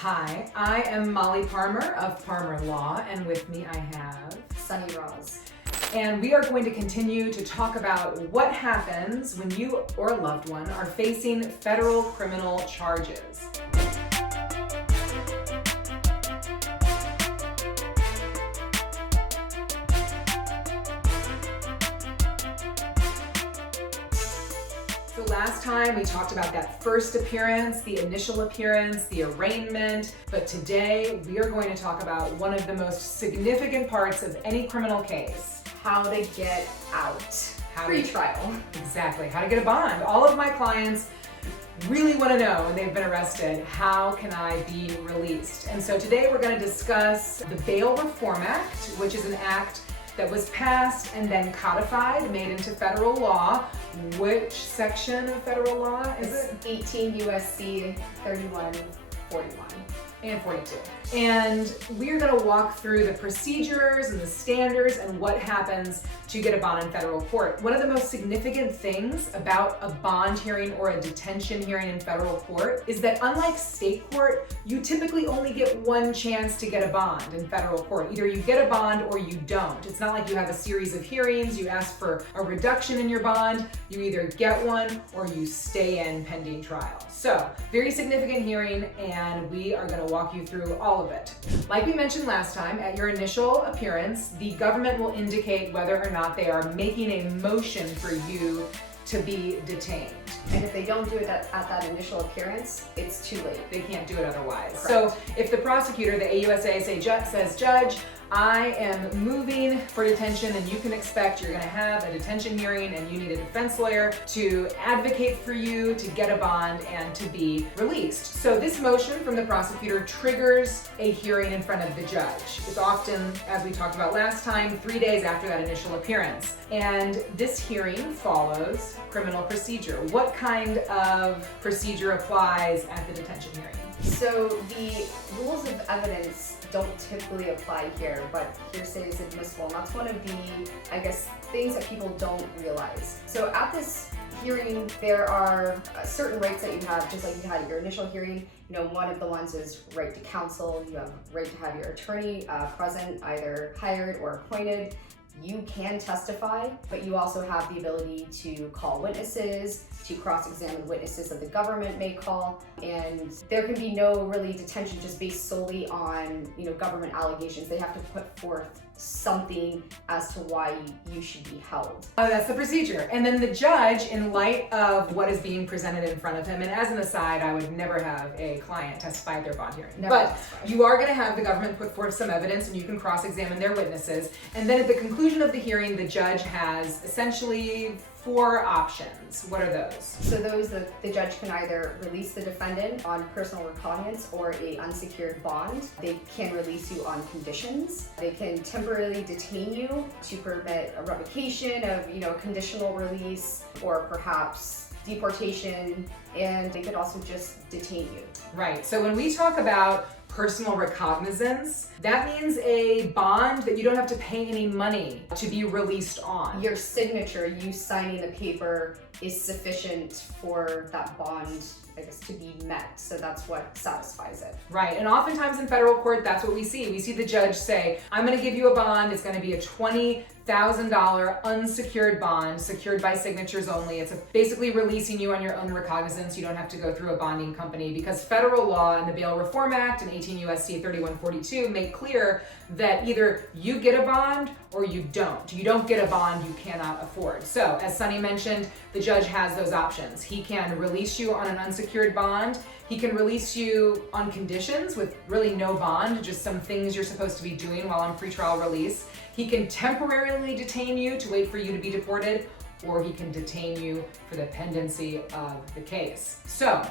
Hi, I am Molly Parmer of Parmer Law, and with me I have Sunny Rose. And we are going to continue to talk about what happens when you or a loved one are facing federal criminal charges. So last time we talked about that first appearance, the initial appearance, the arraignment, but today we are going to talk about one of the most significant parts of any criminal case. How to get out. Pre-trial. Exactly, how to get a bond. All of my clients really want to know when they've been arrested, how can I be released? And so today we're going to discuss the Bail Reform Act, which is an act that was passed and then codified, made into federal law. Which section of federal law is it? 18 U.S.C. 3141. And 42. And we're going to walk through the procedures and the standards and what happens to get a bond in federal court. One of the most significant things about a bond hearing or a detention hearing in federal court is that unlike state court, you typically only get one chance to get a bond in federal court. Either you get a bond or you don't. It's not like you have a series of hearings, you ask for a reduction in your bond, you either get one or you stay in pending trial. So, very significant hearing, and we are going to walk you through all of it. Like we mentioned last time, at your initial appearance, the government will indicate whether or not they are making a motion for you to be detained. And if they don't do it at that initial appearance, it's too late. They can't do it otherwise. Correct. So if the prosecutor, the AUSA, says, Judge, I am moving for detention, and you can expect you're going to have a detention hearing and you need a defense lawyer to advocate for you to get a bond and to be released. So this motion from the prosecutor triggers a hearing in front of the judge. It's often, as we talked about last time, 3 days after that initial appearance. And this hearing follows criminal procedure. What kind of procedure applies at the detention hearing? So the rules of evidence don't typically apply here, but hearsay is admissible. And that's one of the, things that people don't realize. So at this hearing, there are certain rights that you have, just like you had at your initial hearing. One of the ones is right to counsel. You have right to have your attorney present, either hired or appointed. You can testify, but you also have the ability to call witnesses, to cross-examine witnesses that the government may call, and there can be no really detention just based solely on government allegations. They have to put forth something as to why you should be held. That's the procedure. And then the judge, in light of what is being presented in front of him, and as an aside, I would never have a client testify at their bond hearing. But you are going to have the government put forth some evidence and you can cross-examine their witnesses. And then at the conclusion of the hearing, the judge has essentially 4 options. What are those? So those that the judge can either release the defendant on personal recognizance or a unsecured bond. They can release you on conditions. They can temporarily detain you to permit a revocation of, a conditional release or perhaps deportation, and they could also just detain you. Right. So when we talk about personal recognizance, that means a bond that you don't have to pay any money to be released on. Your signature, you signing the paper, is sufficient for that bond, to be met. So that's what satisfies it. Right. And oftentimes in federal court, that's what we see. We see the judge say, I'm going to give you a bond. It's going to be a $20,000 unsecured bond, secured by signatures only. It's basically releasing you on your own recognizance. You don't have to go through a bonding company, because federal law and the Bail Reform Act and 18 U.S.C. 3142 make clear that either you get a bond or you don't. You don't get a bond you cannot afford. So as Sunny mentioned, the judge has those options. He can release you on an unsecured bond. He can release you on conditions with really no bond, just some things you're supposed to be doing while on pretrial release. He can temporarily detain you to wait for you to be deported, or he can detain you for the pendency of the case. So,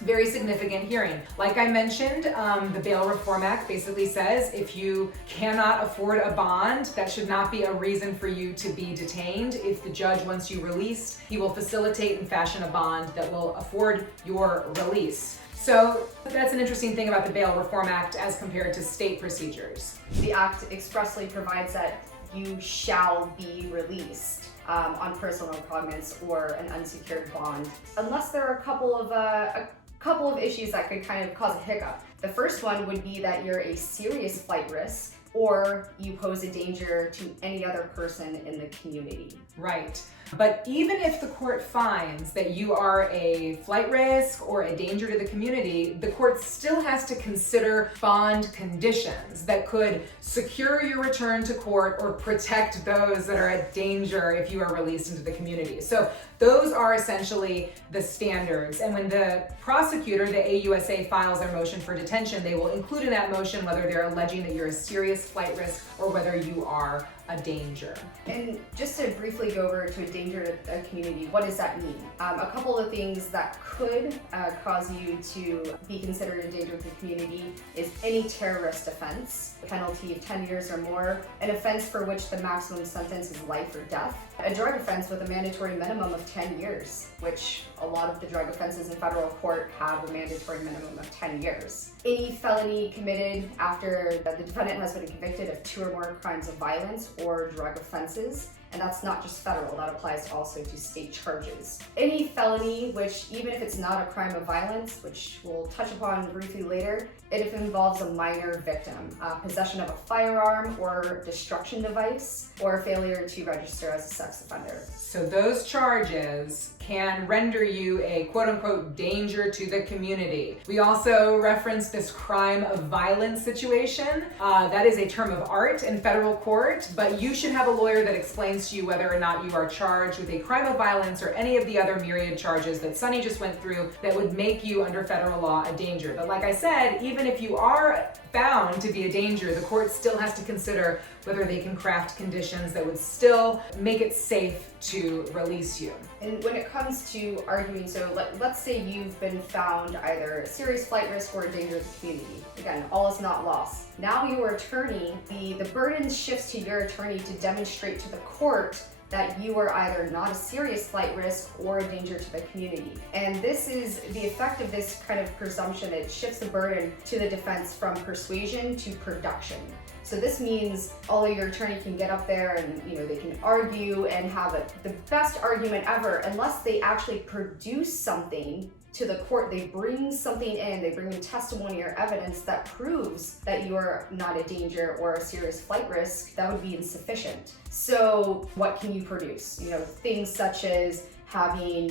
very significant hearing. Like I mentioned, the Bail Reform Act basically says if you cannot afford a bond, that should not be a reason for you to be detained. If the judge wants you released, he will facilitate and fashion a bond that will afford your release. So that's an interesting thing about the Bail Reform Act as compared to state procedures. The act expressly provides that you shall be released on personal recognizance or an unsecured bond, unless there are a couple of issues that could kind of cause a hiccup. The first one would be that you're a serious flight risk or you pose a danger to any other person in the community. Right. But even if the court finds that you are a flight risk or a danger to the community, the court still has to consider bond conditions that could secure your return to court or protect those that are at danger if you are released into the community. So those are essentially the standards. And when the prosecutor, the AUSA, files their motion for detention, they will include in that motion whether they're alleging that you're a serious flight risk or whether you are a danger. And just to briefly go over to a danger to a community, what does that mean? A couple of things that could cause you to be considered a danger to the community is any terrorist offense, a penalty of 10 years or more, an offense for which the maximum sentence is life or death, a drug offense with a mandatory minimum of 10 years, which a lot of the drug offenses in federal court have a mandatory minimum of 10 years. Any felony committed after the defendant has been convicted of 2 or more crimes of violence or drug offenses, and that's not just federal, that applies also to state charges. Any felony, which even if it's not a crime of violence, which we'll touch upon briefly later, if it involves a minor victim, possession of a firearm or destruction device, or failure to register as a sex offender. So those charges can render you a quote-unquote danger to the community. We also reference this crime of violence situation. That is a term of art in federal court, but you should have a lawyer that explains to you whether or not you are charged with a crime of violence or any of the other myriad charges that Sunny just went through that would make you under federal law a danger. But like I said, even if you are found to be a danger, the court still has to consider whether they can craft conditions that would still make it safe to release you. And when it comes to arguing, so let's say you've been found either a serious flight risk or a danger to the community. Again, all is not lost. Now your attorney, the burden shifts to your attorney to demonstrate to the court that you are either not a serious flight risk or a danger to the community. And this is the effect of this kind of presumption. It shifts the burden to the defense from persuasion to production. So this means although your attorney can get up there and they can argue and have the best argument ever, unless they actually produce something to the court, they bring something in, they bring in testimony or evidence that proves that you're not a danger or a serious flight risk, that would be insufficient. So what can you produce? Things such as having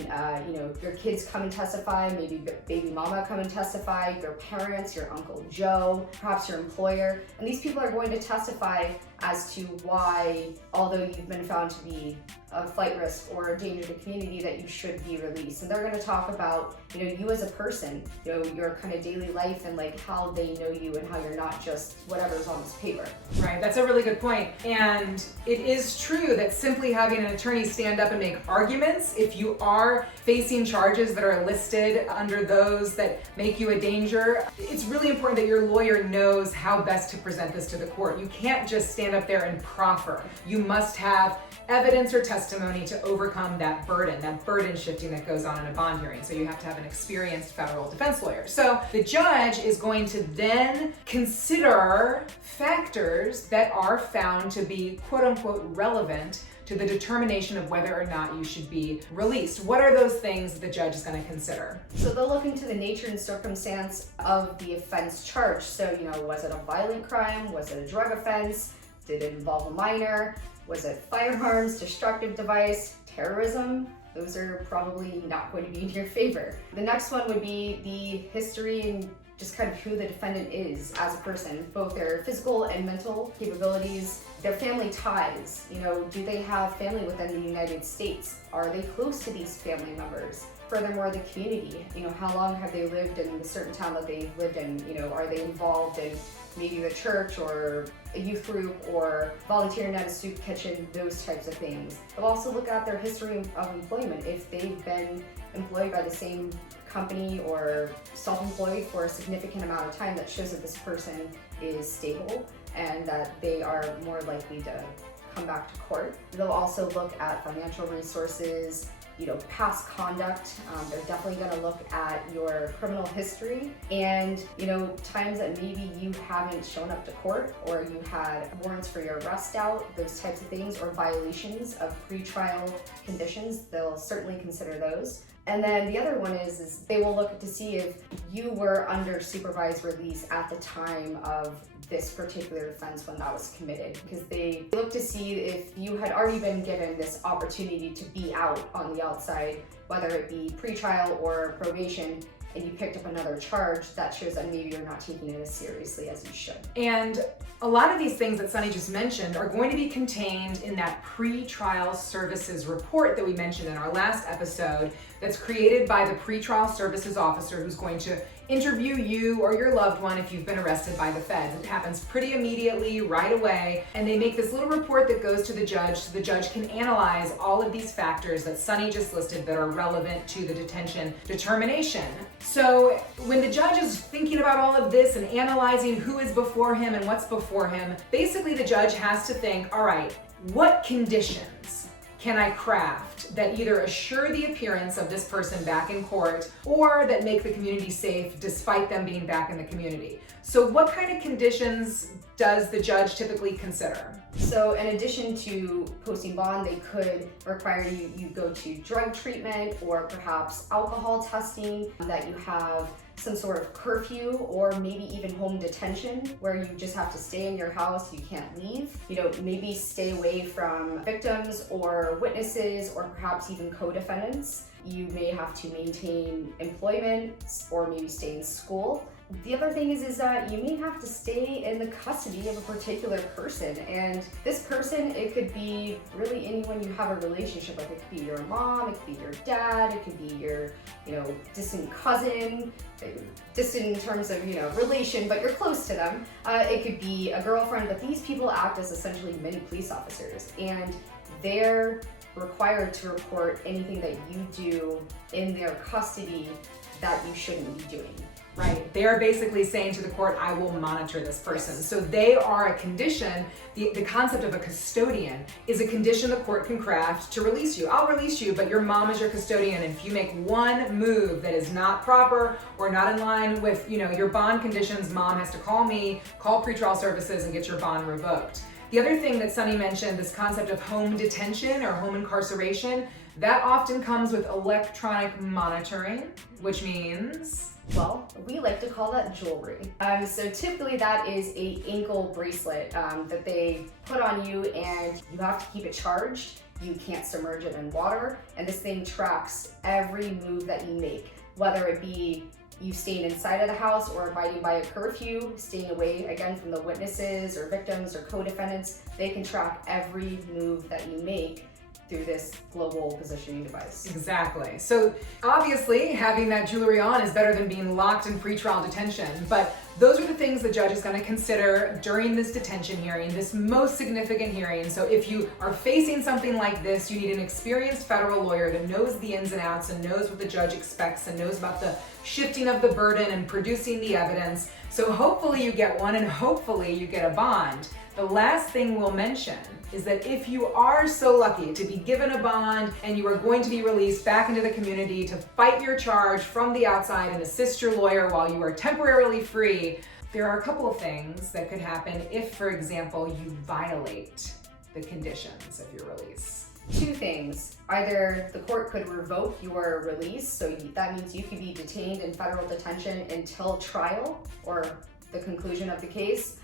your kids come and testify, maybe baby mama come and testify, your parents, your Uncle Joe, perhaps your employer. And these people are going to testify as to why, although you've been found to be a flight risk or a danger to the community, that you should be released. And they're going to talk about, you as a person, your kind of daily life and like how they know you and how you're not just whatever's on this paper. Right, that's a really good point. And it is true that simply having an attorney stand up and make arguments, if you are facing charges that are listed under those that make you a danger, it's really important that your lawyer knows how best to present this to the court. You can't just stand up there and proffer. You must have evidence or testimony to overcome that burden shifting that goes on in a bond hearing. So you have to have an experienced federal defense lawyer. So the judge is going to then consider factors that are found to be quote unquote relevant to the determination of whether or not you should be released. What are those things the judge is going to consider? So they'll look into the nature and circumstance of the offense charged. So, was it a violent crime? Was it a drug offense? Did it involve a minor? Was it firearms, destructive device, terrorism? Those are probably not going to be in your favor. The next one would be the history and just kind of who the defendant is as a person, both their physical and mental capabilities, their family ties. Do they have family within the United States? Are they close to these family members? Furthermore, the community, how long have they lived in the certain town that they've lived in? Are they involved in maybe the church or a youth group or volunteering at a soup kitchen, those types of things. They'll also look at their history of employment. If they've been employed by the same company or self-employed for a significant amount of time, that shows that this person is stable and that they are more likely to come back to court. They'll also look at financial resources, past conduct. They're definitely going to look at your criminal history and, times that maybe you haven't shown up to court or you had warrants for your arrest out, those types of things, or violations of pretrial conditions. They'll certainly consider those. And then the other one is they will look to see if you were under supervised release at the time of this particular offense when that was committed, because they look to see if you had already been given this opportunity to be out on the outside, whether it be pretrial or probation, and you picked up another charge. That shows that maybe you're not taking it as seriously as you should. And a lot of these things that Sunny just mentioned are going to be contained in that pretrial services report that we mentioned in our last episode, that's created by the pretrial services officer who's going to interview you or your loved one if you've been arrested by the feds. It happens pretty immediately, right away, and they make this little report that goes to the judge so the judge can analyze all of these factors that Sunny just listed that are relevant to the detention determination. So when the judge is thinking about all of this and analyzing who is before him and what's before him, basically the judge has to think, all right, what conditions can I craft that either assure the appearance of this person back in court or that make the community safe despite them being back in the community? So what kind of conditions does the judge typically consider? So in addition to posting bond, they could require you go to drug treatment or perhaps alcohol testing, that you have some sort of curfew or maybe even home detention where you just have to stay in your house, you can't leave. Maybe stay away from victims or witnesses or perhaps even co-defendants. You may have to maintain employment or maybe stay in school. The other thing is that you may have to stay in the custody of a particular person, and this person, it could be really anyone you have a relationship with. It could be your mom, it could be your dad, it could be your distant cousin, distant in terms of relation, but you're close to them. It could be a girlfriend, but these people act as essentially mini police officers, and they're required to report anything that you do in their custody that you shouldn't be doing. Right. They are basically saying to the court, I will monitor this person. Yes. So they are a condition. The concept of a custodian is a condition the court can craft to release you. I'll release you, but your mom is your custodian. And if you make one move that is not proper or not in line with your bond conditions, mom has to call me, call pretrial services, and get your bond revoked. The other thing that Sunny mentioned, this concept of home detention or home incarceration, that often comes with electronic monitoring, which means... Well, we like to call that jewelry. So typically that is a ankle bracelet that they put on you, and you have to keep it charged. You can't submerge it in water, and this thing tracks every move that you make, whether it be you staying inside of the house or abiding by a curfew, staying away again from the witnesses or victims or co-defendants. They can track every move that you make through this global positioning device. Exactly. So obviously having that jewelry on is better than being locked in pretrial detention, but those are the things the judge is going to consider during this detention hearing, this most significant hearing. So if you are facing something like this, you need an experienced federal lawyer that knows the ins and outs and knows what the judge expects and knows about the shifting of the burden and producing the evidence. So hopefully you get one, and hopefully you get a bond. The last thing we'll mention is that if you are so lucky to be given a bond and you are going to be released back into the community to fight your charge from the outside and assist your lawyer while you are temporarily free, there are a couple of things that could happen if, for example, you violate the conditions of your release. Two things. Either the court could revoke your release, so that means you could be detained in federal detention until trial or the conclusion of the case,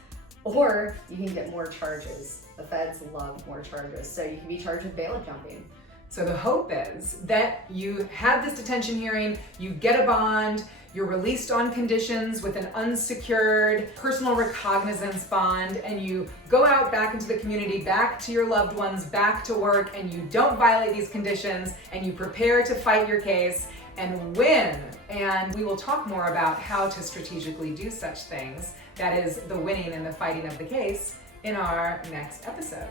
or you can get more charges. The feds love more charges, so you can be charged with bail jumping. So the hope is that you have this detention hearing, you get a bond, you're released on conditions with an unsecured personal recognizance bond, and you go out back into the community, back to your loved ones, back to work, and you don't violate these conditions, and you prepare to fight your case and win. And we will talk more about how to strategically do such things, that is the winning and the fighting of the case, in our next episode.